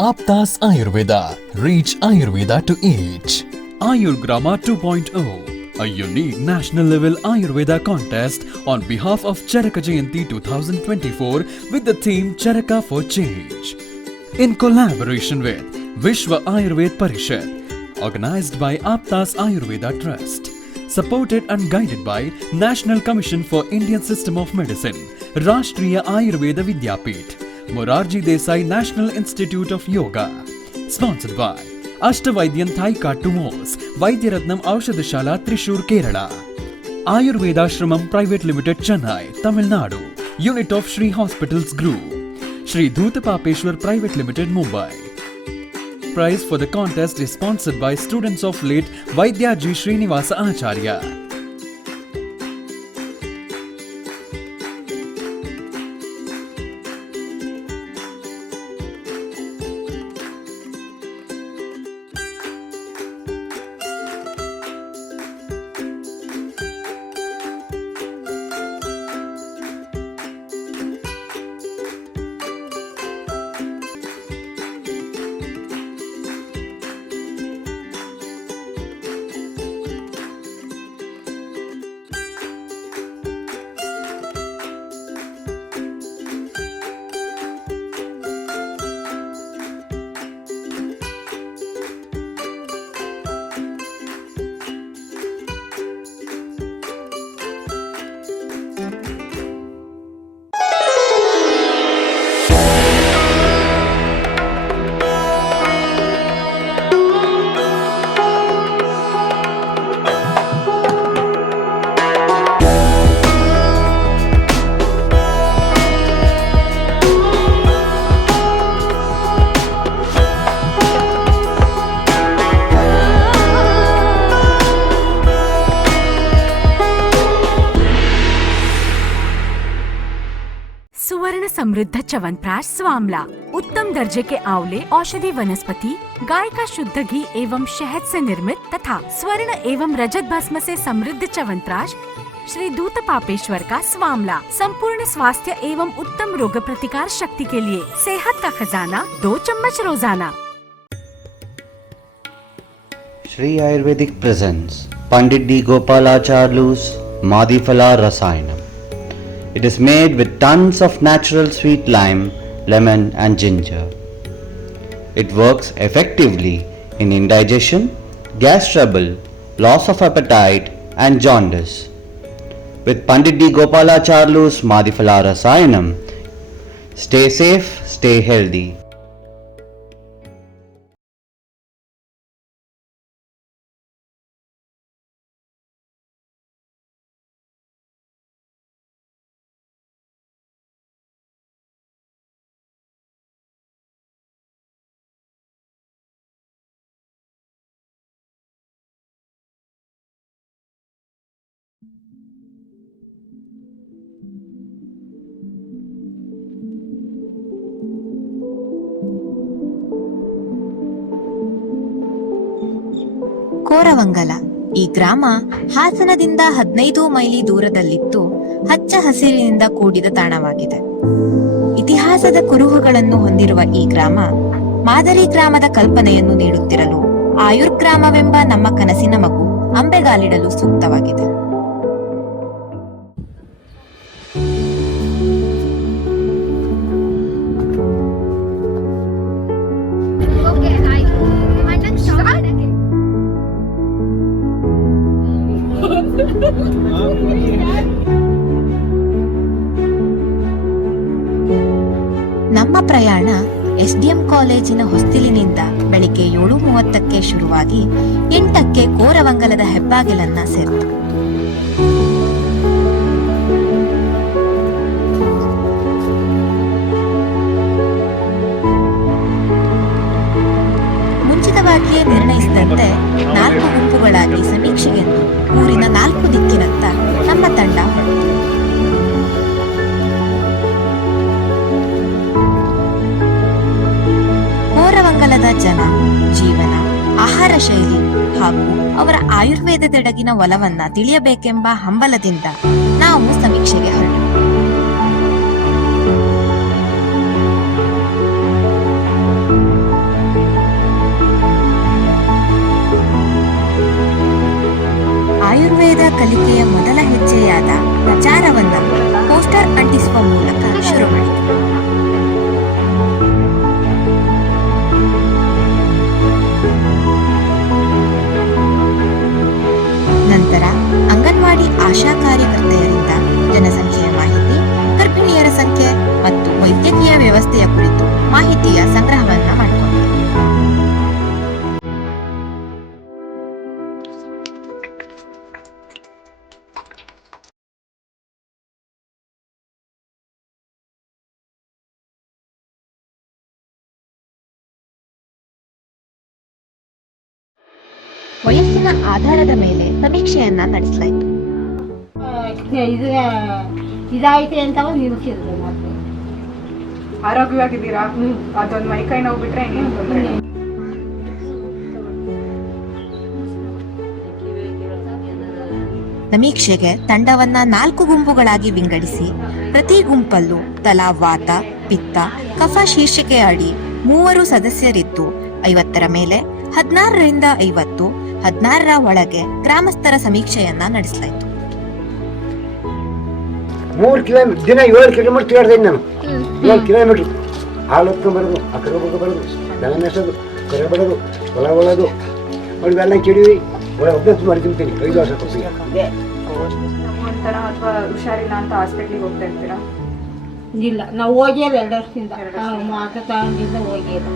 Aptas Ayurveda. Reach Ayurveda to each. Ayurgrama 2.0, a unique national level Ayurveda contest on behalf of Charaka Jayanti 2024 with the theme Charaka for Change. In collaboration with Vishwa Ayurved Parishad, organized by Aptas Ayurveda Trust, supported and guided by National Commission for Indian System of Medicine, Rashtriya Ayurveda Vidyapith, Morarji Desai National Institute of Yoga, sponsored by Ashtavaidyan Thaika Tumos, Vaidyaratnam Aushadashala Trishur Kerala, Ayurveda Shramam Private Limited Chennai, Tamil Nadu, Unit of Shri Hospitals Group, Shri Dhutapapeshwar Private Limited Mumbai. Prize for the contest is sponsored by students of late Vaidyaji Srinivasa Acharya. सुवर्ण समृद्ध च्यवनप्राश स्वामला, उत्तम दर्जे के आंवले औषधि वनस्पति, गाय का शुद्ध घी एवं शहद से निर्मित तथा स्वर्ण एवं रजत भस्म से समृद्ध च्यवनप्राश श्री धूतपापेश्वर का स्वामला, संपूर्ण स्वास्थ्य एवं उत्तम रोग प्रतिकार शक्ति के लिए सेहत का खजाना, 2 चम्मच रोजाना। Shri Ayurvedic presents Pandit D. Gopalacharlu's Madhifala Rasayanam. It is made with tons of natural sweet lime, lemon and ginger. It works effectively in indigestion, gas trouble, loss of appetite and jaundice. With Pandit D. Gopalacharlu's Madhifala Rasayanam, stay safe, stay healthy. ಕೋರವಂಗಲ ಈ ಗ್ರಾಮ ಹಾಸನದಿಂದ 15 mile ದೂರದಲ್ಲಿದ್ದು ಹಚ್ಚ ಹಸಿರಿನಿಂದ ಕೂಡಿದ ತಾಣವಾಗಿದೆ. ಇತಿಹಾಸದ ಕುರುಹುಗಳನ್ನು ಹೊಂದಿರುವ ಈ ಗ್ರಾಮ ಮಾದರಿ ಗ್ರಾಮದ ಕಲ್ಪನೆಯನ್ನು ನೀಡುತ್ತಿರಲು ಆಯುರ್ಗ್ರಾಮವೆಂಬ ನಮ್ಮ ಕನಸಿನ ಮಗು ಅಂಬೆಗಾಲಿಡಲು ಸೂಕ್ತವಾಗಿದೆ. ನಮ್ಮ ಪ್ರಯಾಣ ಎಸ್ಡಿಎಂ ಕಾಲೇಜಿನ ಹೊಸ್ತಿಲಿನಿಂದ ಬೆಳಿಗ್ಗೆ 7:30ಕ್ಕೆ ಶುರುವಾಗಿ 8ಕ್ಕೆ ಕೋರವಂಗಲದ ಹೆಬ್ಬಾಗಿಲನ್ನ ಸೇರಿತು. ಮುಂಚಿತವಾಗಿಯೇ ನಿರ್ಣಯಿಸಿದಂತೆ 4 ಗುಂಪುಗಳಾಗಿ ಸಮೀಕ್ಷೆಗೆಂದು ಊರಿನ 4 ದಿಕ್ಕಿನತ್ತ ನಮ್ಮ ತಂಡ ಹೊರಟಿತು. ಕೋರವಂಗಲದ ಜನ, ಜೀವನ, ಆಹಾರ ಶೈಲಿ ಹಾಗೂ ಅವರ ಆಯುರ್ವೇದದೆಡೆಗಿನ ಒಲವನ್ನ ತಿಳಿಯಬೇಕೆಂಬ ಹಂಬಲದಿಂದ ನಾವು ಸಮೀಕ್ಷೆಗೆ ಹೊರಟೆವು. ಮೂಲಕ ಶುರು ಮಾಡಿತು. ನಂತರ ಅಂಗನವಾಡಿ ಆಶಾ ಕಾರ್ಯಕರ್ತೆಯರಿಂದ ಜನಸಂಖ್ಯೆಯ ಮಾಹಿತಿ, ಗರ್ಭಿಣಿಯರ ಸಂಖ್ಯೆ ಮತ್ತು ವೈದ್ಯಕೀಯ ವ್ಯವಸ್ಥೆಯ ಕುರಿತು ಮಾಹಿತಿಯ ಸಂಗ್ರಹವನ್ನ ಮಾಡಿಕೊಂಡಿದೆ. ವಯಸ್ಸಿನ ಆಧಾರದ ಮೇಲೆ ಸಮೀಕ್ಷೆಯನ್ನ ನಡೆಸಲಾಯಿತು. ಇದಾಯ್ತು ಅಂತ ನಿಲ್ಸಿದ್ರು. ಮತ್ತೆ ಆರೋಗ್ಯವಾಗಿದ್ದೀರಾ? ಅದೊಂದು ಮೈಕೈ ನೋವು ಬಿಟ್ರೆ ಇನ್ನೇನು ತೊಂದರೆ ಇಲ್ಲ. ಸಮೀಕ್ಷೆಗೆ ತಂಡವನ್ನ 4 ಗುಂಪುಗಳಾಗಿ ವಿಂಗಡಿಸಿ ಪ್ರತಿ ಗುಂಪಲ್ಲೂ ತಲಾ ವಾತ, ಪಿತ್ತ, ಕಫ ಶೀರ್ಷಿಕೆ ಅಡಿ 3 ಸದಸ್ಯರಿದ್ದು 50ರ ಮೇಲೆ 16ರಿಂದ 50, 16ರ ಒಳಗೆ ಗ್ರಾಮಸ್ಥರ ಸಮೀಕ್ಷೆಯನ್ನ ನಡೆಸಲಾಯಿತು. 3 ಕಿಲೋಮೀಟರ್ ದಿನ 7 ಕಿಲೋಮೀಟರ್ ತಿರುಗಾಡ್ತೀನಿ ನಾನು. 7 ಕಿಲೋಮೀಟರ್ ಹಾಲು ಹೊತ್ಕೊಂಡ್ ಬರೋದು, ಆ ಕಡೆ ಬರೋದು, ದನ ಮೇಸೋದು, ಕರೆ ಬರೋದು, ಹೊಲ ಒಳದು ಅವೆಲ್ಲ ಕೆಡಿವಿ ಒಬ್ಬತ್ತು ಮಾಡಿ ತಿಂತೀನಿ. 5 ವರ್ಷ ಕೊಡ್ತೀನಿ. ಒಂಥರ ಅಥವಾ ಹುಷಾರಿಲ್ಲ ಅಂತ ಹಾಸ್ಪಿಟ್ಲಿಗೆ ಹೋಗ್ತಾ ಇರ್ತೀರಾ? ಇಲ್ಲ, ನಾವು ಹೋಗಿಲ್ಲ 2 ವರ್ಷದಿಂದ. ಮಾತ್ರ ತಗೊಂಡಿಂದ ಹೋಗಿಲ್ಲ.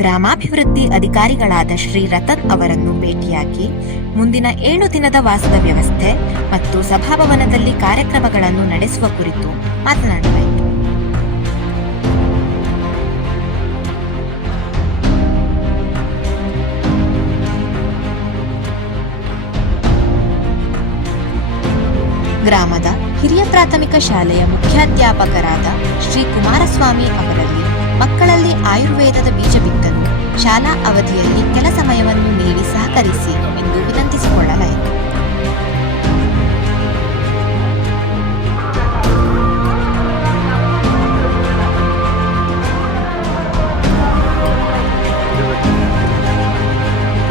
ಗ್ರಾಮಾಭಿವೃದ್ಧಿ ಅಧಿಕಾರಿಗಳಾದ ಶ್ರೀ ರತನ್ ಅವರನ್ನು ಭೇಟಿಯಾಗಿ ಮುಂದಿನ 7 ದಿನದ ವಾಸದ ವ್ಯವಸ್ಥೆ ಮತ್ತು ಸಭಾಭವನದಲ್ಲಿ ಕಾರ್ಯಕ್ರಮಗಳನ್ನು ನಡೆಸುವ ಕುರಿತು ಮಾತನಾಡಲಾಯಿತು. ಗ್ರಾಮದ ಹಿರಿಯ ಪ್ರಾಥಮಿಕ ಶಾಲೆಯ ಮುಖ್ಯಾಧ್ಯಾಪಕರಾದ ಶ್ರೀ ಕುಮಾರಸ್ವಾಮಿ ಅವರಲ್ಲಿ ಮಕ್ಕಳಲ್ಲಿ ಆಯುರ್ವೇದದ ಬೀಜ ಬಿತ್ತಲು ಶಾಲಾ ಅವಧಿಯಲ್ಲಿ ಕೆಲ ಸಮಯವನ್ನು ನೀಡಿ ಸಹಕರಿಸಿ ಎಂದು ವಿನಂತಿಸಿಕೊಳ್ಳಲಾಯಿತು.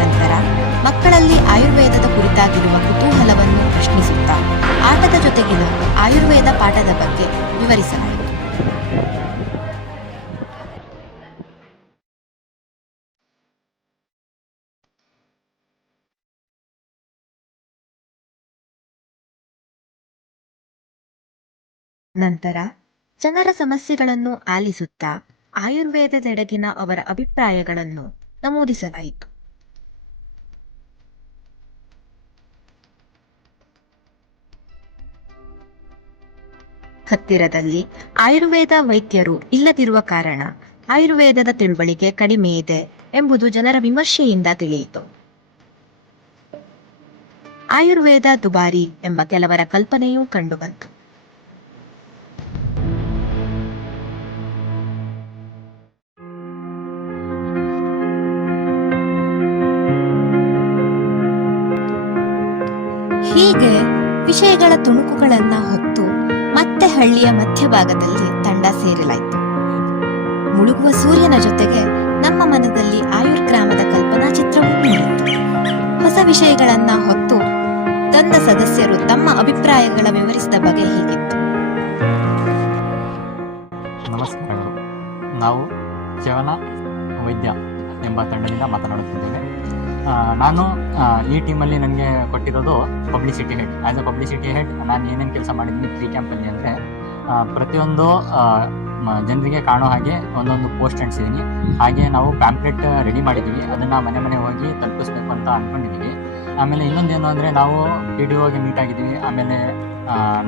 ನಂತರ ಮಕ್ಕಳಲ್ಲಿ ಆಯುರ್ವೇದದ ಕುರಿತಾಗಿರುವ ಕುತೂಹಲವನ್ನು ಪ್ರಶ್ನಿಸುತ್ತಾ ಆಟದ ಜೊತೆಗಿನ ಆಯುರ್ವೇದ ಪಾಠದ ಬಗ್ಗೆ ವಿವರಿಸಲಾಯಿತು. ನಂತರ ಜನರ ಸಮಸ್ಯೆಗಳನ್ನು ಆಲಿಸುತ್ತಾ ಆಯುರ್ವೇದದೆಡೆಗಿನ ಅವರ ಅಭಿಪ್ರಾಯಗಳನ್ನು ನಮೂದಿಸಲಾಯಿತು. ಹತ್ತಿರದಲ್ಲಿ ಆಯುರ್ವೇದ ವೈದ್ಯರು ಇಲ್ಲದಿರುವ ಕಾರಣ ಆಯುರ್ವೇದದ ತಿಳುವಳಿಕೆ ಕಡಿಮೆ ಇದೆ ಎಂಬುದು ಜನರ ವಿಮರ್ಶೆಯಿಂದ ತಿಳಿಯಿತು. ಆಯುರ್ವೇದ ದುಬಾರಿ ಎಂಬ ಕೆಲವರ ಕಲ್ಪನೆಯೂ ಕಂಡುಬಂತು. ಹೀಗೆ ವಿಷಯಗಳ ತುಣುಕುಗಳನ್ನ ಹೊತ್ತು ಮತ್ತೆ ಹಳ್ಳಿಯ ಮಧ್ಯಭಾಗದಲ್ಲಿ ತಂಡ ಸೇರಲಾಯಿತು. ಮುಳುಗುವ ಸೂರ್ಯನ ಜೊತೆಗೆ ನಮ್ಮ ಮನದಲ್ಲಿ ಆಯುರ್ಗ್ರಾಮದ ಕಲ್ಪನಾ ಚಿತ್ರವೂ ಮೂಡಿತು. ಹೊಸ ವಿಷಯಗಳನ್ನ ಹೊತ್ತು ತಂಡ ಸದಸ್ಯರು ತಮ್ಮ ಅಭಿಪ್ರಾಯಗಳ ವಿವರಿಸಿದ ಬಗೆ ಹೀಗಿತ್ತು. ನಮಸ್ಕಾರಗಳು. ನಾವು ಚವನ ವೈದ್ಯ ಎಂಬ ತಂಡದಿಂದ ಮಾತನಾಡುತ್ತಿದ್ದೇವೆ. ನಾನು ಈ ಟೀಮಲ್ಲಿ ನನಗೆ ಕೊಟ್ಟಿರೋದು publicity head. As a publicity head ನಾನು ಏನೇನು ಕೆಲಸ ಮಾಡಿದ್ದೀನಿ 3 ಕ್ಯಾಂಪಲ್ಲಿ ಅಂದರೆ ಪ್ರತಿಯೊಂದು ಜನರಿಗೆ ಕಾಣೋ ಹಾಗೆ ಒಂದೊಂದು ಪೋಸ್ಟ್ ಅಂಟಿಸಿದ್ದೀನಿ. ಹಾಗೆ ನಾವು ಪ್ಯಾಂಪ್ಲೆಟ್ ರೆಡಿ ಮಾಡಿದ್ದೀವಿ, ಅದನ್ನು ಮನೆ ಮನೆ ಹೋಗಿ ತಲುಪಿಸ್ಬೇಕು ಅಂತ ಅಂದ್ಕೊಂಡಿದ್ದೀವಿ. ಆಮೇಲೆ ಇನ್ನೊಂದೇನು ಅಂದರೆ ನಾವು PDOಗೆ ಮೀಟ್ ಆಗಿದ್ದೀವಿ, ಆಮೇಲೆ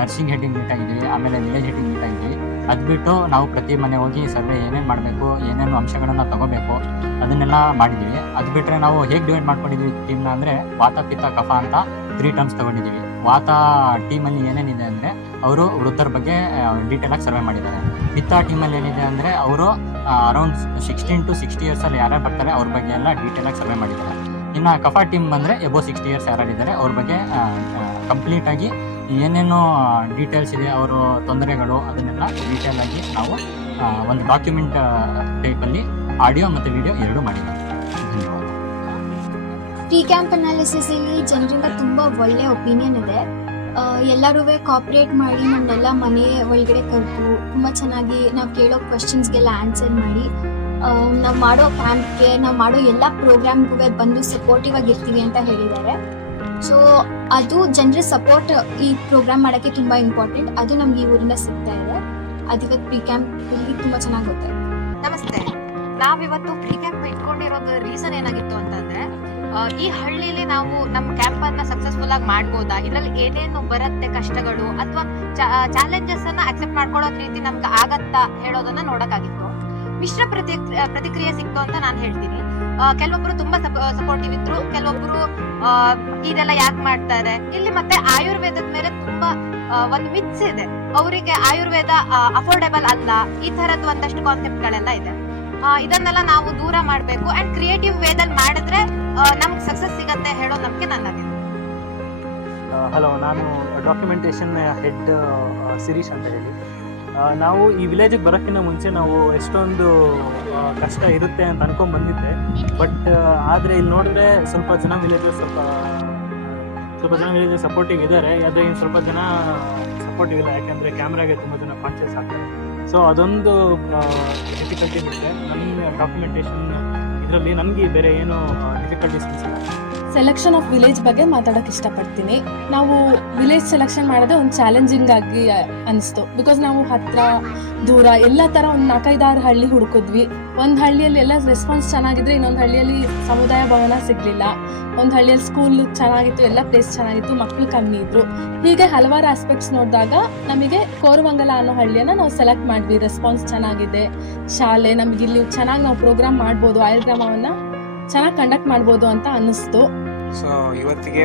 ನರ್ಸಿಂಗ್ ಹೆಡ್ಡಿಗೆ ಮೀಟ್ ಆಗಿದ್ದೀವಿ, ಆಮೇಲೆ ವಿಲೇಜ್ ಹೆಡ್ಡಿಗೆ ಮೀಟ್ ಆಗಿದ್ದೀವಿ. ಅದು ಬಿಟ್ಟು ನಾವು ಪ್ರತಿ ಮನೆ ಹೋಗಿ ಸರ್ವೆ ಏನೇನು ಮಾಡಬೇಕು, ಏನೇನು ಅಂಶಗಳನ್ನು ತಗೋಬೇಕು ಅದನ್ನೆಲ್ಲ ಮಾಡಿದ್ದೀವಿ. ಅದು ಬಿಟ್ಟರೆ ನಾವು ಹೇಗೆ ಡಿವೈಡ್ ಮಾಡ್ಕೊಂಡಿದ್ದೀವಿ ಟೀಮ್ನ ಅಂದರೆ ವಾತ, ಪಿತ್ತ, ಕಫ ಅಂತ 3 ಟರ್ಮ್ಸ್ ತೊಗೊಂಡಿದ್ದೀವಿ. ವಾತ ಟೀಮಲ್ಲಿ ಏನೇನಿದೆ ಅಂದರೆ ಅವರು ವೃದ್ಧರ ಬಗ್ಗೆ ಡೀಟೇಲಾಗಿ ಸರ್ವೆ ಮಾಡಿದ್ದಾರೆ. ಪಿತ್ತ ಟೀಮಲ್ಲಿ ಏನಿದೆ ಅಂದರೆ ಅವರು ಅರೌಂಡ್ 16 to 60 ಇಯರ್ಸಲ್ಲಿ ಯಾರ್ಯಾರು ಬರ್ತಾರೆ ಅವ್ರ ಬಗ್ಗೆ ಎಲ್ಲ ಡೀಟೇಲಾಗಿ ಸರ್ವೆ ಮಾಡಿದ್ದಾರೆ. ಇನ್ನು ಕಫ ಟೀಮ್ ಬಂದರೆ ಎಬೋ 60 ಇಯರ್ಸ್ ಯಾರಿದ್ದಾರೆ ಅವ್ರ ಬಗ್ಗೆ ಕಂಪ್ಲೀಟಾಗಿ ಏನೇನು ಡೀಟೇಲ್ಸ್ ಇದೆ ಅವರು ತೊಂದರೆಗಳು ಅದನ್ನೆಲ್ಲ ಡೀಟೇಲಾಗಿ ನಾವು ಒಂದು ಡಾಕ್ಯುಮೆಂಟ್ ಟೈಪಲ್ಲಿ ಆಡಿಯೋ ಮತ್ತು ವಿಡಿಯೋ ಎರಡೂ ಮಾಡಿದ್ದೀವಿ. ಧನ್ಯವಾದ. ಪ್ರೀ ಕ್ಯಾಂಪ್ ಅನಾಲಿಸಿಸ್ ಇಲ್ಲಿ ಜನರಿಂದ ತುಂಬ ಒಳ್ಳೆ ಒಪಿನಿಯನ್ ಇದೆ. ಎಲ್ಲರೂ ಕೋಆಪ್ರೇಟ್ ಮಾಡಿ ನಮ್ಮನ್ನೆಲ್ಲ ಮನೆ ಒಳಗಡೆ ಕರೆದು ತುಂಬ ಚೆನ್ನಾಗಿ ನಾವು ಕೇಳೋ ಕ್ವಶನ್ಸ್ಗೆಲ್ಲ ಆನ್ಸರ್ ಮಾಡಿ ನಾವು ಮಾಡೋ ಕ್ಯಾಂಪ್ಗೆ ನಾವು ಮಾಡೋ ಎಲ್ಲ ಪ್ರೋಗ್ರಾಮ್ಗೂ ಬಂದು ಸಪೋರ್ಟಿವ್ ಆಗಿರ್ತೀವಿ ಅಂತ ಹೇಳಿದ್ದಾರೆ. ಸೊ ಅದು ಜನರ ಸಪೋರ್ಟ್ ಈ ಪ್ರೋಗ್ರಾಮ್ ಮಾಡೋಕ್ಕೆ ತುಂಬ ಇಂಪಾರ್ಟೆಂಟ್. ಅದು ನಮ್ಗೆ ಈ ಊರಿಂದ ಸಿಗ್ತಾ ಇದೆ. ಅದಕ್ಕೆ ಪ್ರೀ ಕ್ಯಾಂಪ್ ಇಲ್ಲಿ ತುಂಬ ಚೆನ್ನಾಗಿ ಗೊತ್ತಾಯ್ತು. ನಮಸ್ತೆ. ನಾವಿವತ್ತು ಪ್ರೀ ಕ್ಯಾಂಪ್ ಇಟ್ಕೊಂಡಿರೋದು ರೀಸನ್ ಏನಾಗಿತ್ತು ಅಂತಂದ್ರೆ ಈ ಹಳ್ಳಿಲಿ ನಾವು ನಮ್ಮ ಕ್ಯಾಂಪ್ ಅನ್ನ ಸಕ್ಸಸ್ಫುಲ್ ಆಗಿ ಮಾಡ್ಬೋದಾ, ಇದರಲ್ಲಿ ಏನೇನು ಬರುತ್ತೆ ಕಷ್ಟಗಳು ಅಥವಾ ಚಾಲೆಂಜಸ್ ಅನ್ನ ಅಕ್ಸೆಪ್ಟ್ ಮಾಡ್ಕೊಳ್ಳೋದ್ ರೀತಿ ನಮ್ಗೆ ಆಗತ್ತಾ ಹೇಳೋದನ್ನ ನೋಡಕ್ಕಾಗಿತ್ತು. ಮಿಶ್ರ ಪ್ರತಿಕ್ರಿಯೆ ಸಿಕ್ತು ಅಂತ ನಾನು ಹೇಳ್ತೀನಿ. ಕೆಲವೊಬ್ರು ತುಂಬಾ ಸಪೋರ್ಟಿವ್ ಇದ್ರು, ಕೆಲವೊಬ್ರು ಇದೆಲ್ಲ ಯಾಕೆ ಮಾಡ್ತಾರೆ ಇಲ್ಲಿ. ಮತ್ತೆ ಆಯುರ್ವೇದದ ಮೇಲೆ ತುಂಬಾ ಒಂದು ಮಿತ್ಸ್ ಇದೆ. ಅವರಿಗೆ ಆಯುರ್ವೇದ ಅಫೋರ್ಡೆಬಲ್ ಅಲ್ಲ, ಈ ತರದ್ದು ಒಂದಷ್ಟು ಕಾನ್ಸೆಪ್ಟ್ ಗಳೆಲ್ಲ ಇದೆ. ಇದನ್ನೆಲ್ಲ ನಾವು ದೂರ ಮಾಡಬೇಕು ಅಂಡ್ ಕ್ರಿಯೇಟಿವ್ ವೇದಲ್ಲಿ ಮಾಡಿದ್ರೆ ನಮ್ಗೆ ಸಕ್ಸಸ್ ಸಿಗತ್ತೆ ಹೇಳೋ ನಂಬಿಕೆ ನನ್ನಾಗಿದೆ. ಹಲೋ, ನಾನು ಡಾಕ್ಯುಮೆಂಟೇಷನ್ ಹೆಡ್ ಸಿರೀಶ್ ಅಂತ ಹೇಳಿ. ನಾವು ಈ ವಿಲೇಜಿಗೆ ಬರೋಕ್ಕಿಂತ ಮುಂಚೆ ನಾವು ಎಷ್ಟೊಂದು ಕಷ್ಟ ಇರುತ್ತೆ ಅಂತ ಅನ್ಕೊಂಡ್ ಬಂದಿದ್ದೆ. ಬಟ್ ಆದರೆ ಇಲ್ಲಿ ನೋಡಿದ್ರೆ ಸ್ವಲ್ಪ ಜನ ವಿಲೇಜಸ್ ಸಪೋರ್ಟಿವ್ ಇದ್ದಾರೆ. ಆದರೆ ಇನ್ನು ಸ್ವಲ್ಪ ಜನ ಸಪೋರ್ಟಿವ್ ಇಲ್ಲ, ಯಾಕೆಂದರೆ ಕ್ಯಾಮ್ರಾಗೆ ತುಂಬ ಜನ ಕಾನ್ಷಿಯಸ್ ಆಗ್ತಾರೆ. ಸೊ ಅದೊಂದು ಡಿಫಿಕಲ್ಟಿ ಬಿಟ್ಟರೆ ನನ್ನ ಡಾಕ್ಯುಮೆಂಟೇಷನ್ ಇದರಲ್ಲಿ ನನಗೆ ಬೇರೆ ಏನು ಡಿಫಿಕಲ್ಟೀಸ್ ಅನಿಸಿಲ್ಲ. ಸೆಲೆಕ್ಷನ್ ಆಫ್ ವಿಲೇಜ್ ಬಗ್ಗೆ ಮಾತಾಡೋಕೆ ಇಷ್ಟಪಡ್ತೀನಿ. ನಾವು ವಿಲೇಜ್ ಸೆಲೆಕ್ಷನ್ ಮಾಡೋದೇ ಒಂದು ಚಾಲೆಂಜಿಂಗ್ ಆಗಿ ಅನಿಸ್ತು. ಬಿಕಾಸ್ ನಾವು ಹತ್ತಿರ ದೂರ ಎಲ್ಲ ಥರ ಒಂದು 4-5-6 ಹಳ್ಳಿ ಹುಡುಕಿದ್ವಿ. ಒಂದು ಹಳ್ಳಿಯಲ್ಲಿ ಎಲ್ಲ ರೆಸ್ಪಾನ್ಸ್ ಚೆನ್ನಾಗಿದ್ರೆ ಇನ್ನೊಂದು ಹಳ್ಳಿಯಲ್ಲಿ ಸಮುದಾಯ ಭವನ ಸಿಗಲಿಲ್ಲ. ಒಂದು ಹಳ್ಳಿಯಲ್ಲಿ ಸ್ಕೂಲ್ ಚೆನ್ನಾಗಿತ್ತು, ಎಲ್ಲ ಪ್ಲೇಸ್ ಚೆನ್ನಾಗಿತ್ತು, ಮಕ್ಕಳು ಕಮ್ಮಿ ಇದ್ರು. ಹೀಗೆ ಹಲವಾರು ಆಸ್ಪೆಕ್ಟ್ಸ್ ನೋಡಿದಾಗ ನಮಗೆ ಕೋರಮಂಗಲ ಅನ್ನೋ ಹಳ್ಳಿಯನ್ನು ನಾವು ಸೆಲೆಕ್ಟ್ ಮಾಡಿದ್ವಿ. ರೆಸ್ಪಾನ್ಸ್ ಚೆನ್ನಾಗಿದೆ, ಶಾಲೆ ನಮಗೆ ಇಲ್ಲಿ ಚೆನ್ನಾಗಿ ನಾವು ಪ್ರೋಗ್ರಾಮ್ ಮಾಡ್ಬೋದು, ಆಯುರ್ಗ್ರಾಮವನ್ನು ಚೆನ್ನಾಗಿ ಕಂಡಕ್ಟ್ ಮಾಡ್ಬೋದು ಅಂತ ಅನ್ನಿಸ್ತು. ಸೊ ಇವತ್ತಿಗೆ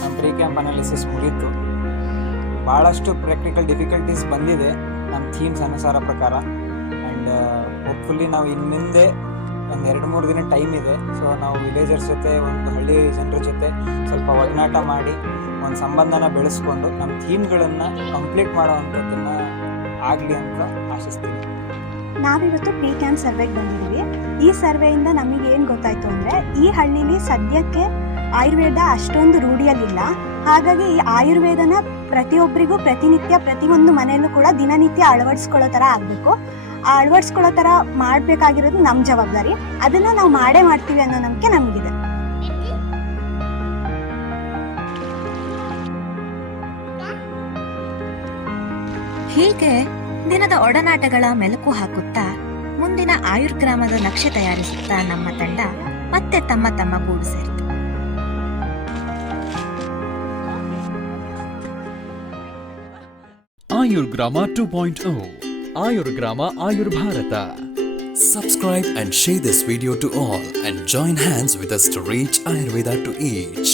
ನಮ್ಮ ಪ್ರೀ ಕ್ಯಾಂಪ್ ಅನಾಲಿಸಿಸ್ ಮುಗೀತು. ಭಾಳಷ್ಟು ಪ್ರಾಕ್ಟಿಕಲ್ ಡಿಫಿಕಲ್ಟೀಸ್ ಬಂದಿದೆ ನಮ್ಮ ಥೀಮ್ಸ್ ಅನುಸಾರ ಪ್ರಕಾರ. ಆ್ಯಂಡ್ ಹೋಪ್ಫುಲ್ಲಿ ನಾವು ಇನ್ನು ಮುಂದೆ ಒಂದು 2-3 ದಿನ ಟೈಮ್ ಇದೆ. ಸೊ ನಾವು ವಿಲೇಜರ್ಸ್ ಜೊತೆ, ಒಂದು ಹಳ್ಳಿ ಜನರ ಜೊತೆ ಸ್ವಲ್ಪ ಒಡನಾಟ ಮಾಡಿ ಒಂದು ಸಂಬಂಧನ ಬೆಳೆಸ್ಕೊಂಡು ನಮ್ಮ ಥೀಮ್ಗಳನ್ನು ಕಂಪ್ಲೀಟ್ ಮಾಡೋವಂಥದ್ದನ್ನು ಆಗಲಿ ಅಂತ ಆಶಿಸ್ತೀನಿ. ನಾವಿವತ್ತು ಪ್ರೀ ಕ್ಯಾಂಪ್ ಸರ್ವೆಗೆ ಬಂದಿದ್ದೀವಿ. ಈ ಸರ್ವೆಯಿಂದ ನಮಗೆ ಏನು ಗೊತ್ತಾಯಿತು ಅಂದರೆ, ಈ ಹಳ್ಳಿಲಿ ಸದ್ಯಕ್ಕೆ ಆಯುರ್ವೇದ ಅಷ್ಟೊಂದು ರೂಢಿಯಲ್ಲಿಲ್ಲ. ಹಾಗಾಗಿ ಈ ಆಯುರ್ವೇದನ ಪ್ರತಿಯೊಬ್ಬರಿಗೂ ಪ್ರತಿನಿತ್ಯ ಪ್ರತಿಯೊಂದು ಮನೆಯಲ್ಲೂ ಕೂಡ ದಿನನಿತ್ಯ ಅಳವಡಿಸ್ಕೊಳ್ಳೋ ಥರ ಆಗಬೇಕು. ಆ ಅಳವಡಿಸ್ಕೊಳ್ಳೋ ಥರ ಮಾಡಬೇಕಾಗಿರೋದು ನಮ್ಮ ಜವಾಬ್ದಾರಿ. ಅದನ್ನು ನಾವು ಮಾಡೇ ಮಾಡ್ತೀವಿ ಅನ್ನೋ ನಂಬಿಕೆ ನಮಗಿದೆ. ಹೀಗೆ ದಿನದ ಒಡನಾಟಗಳ ಮೆಲುಕು ಹಾಕುತ್ತಾ ಮುಂದಿನ ಆಯುರ್ಗ್ರಾಮದ ನಕ್ಷೆ ತಯಾರಿಸುತ್ತಾ ನಮ್ಮ ತಂಡ ಮತ್ತೆ ತಮ್ಮ ಗೂಡು ಸೇರಿತು. Ayurgrama 2.0 Ayurgrama Ayur Bharata. Subscribe and share this video to all and join hands with us to reach Ayurveda to each.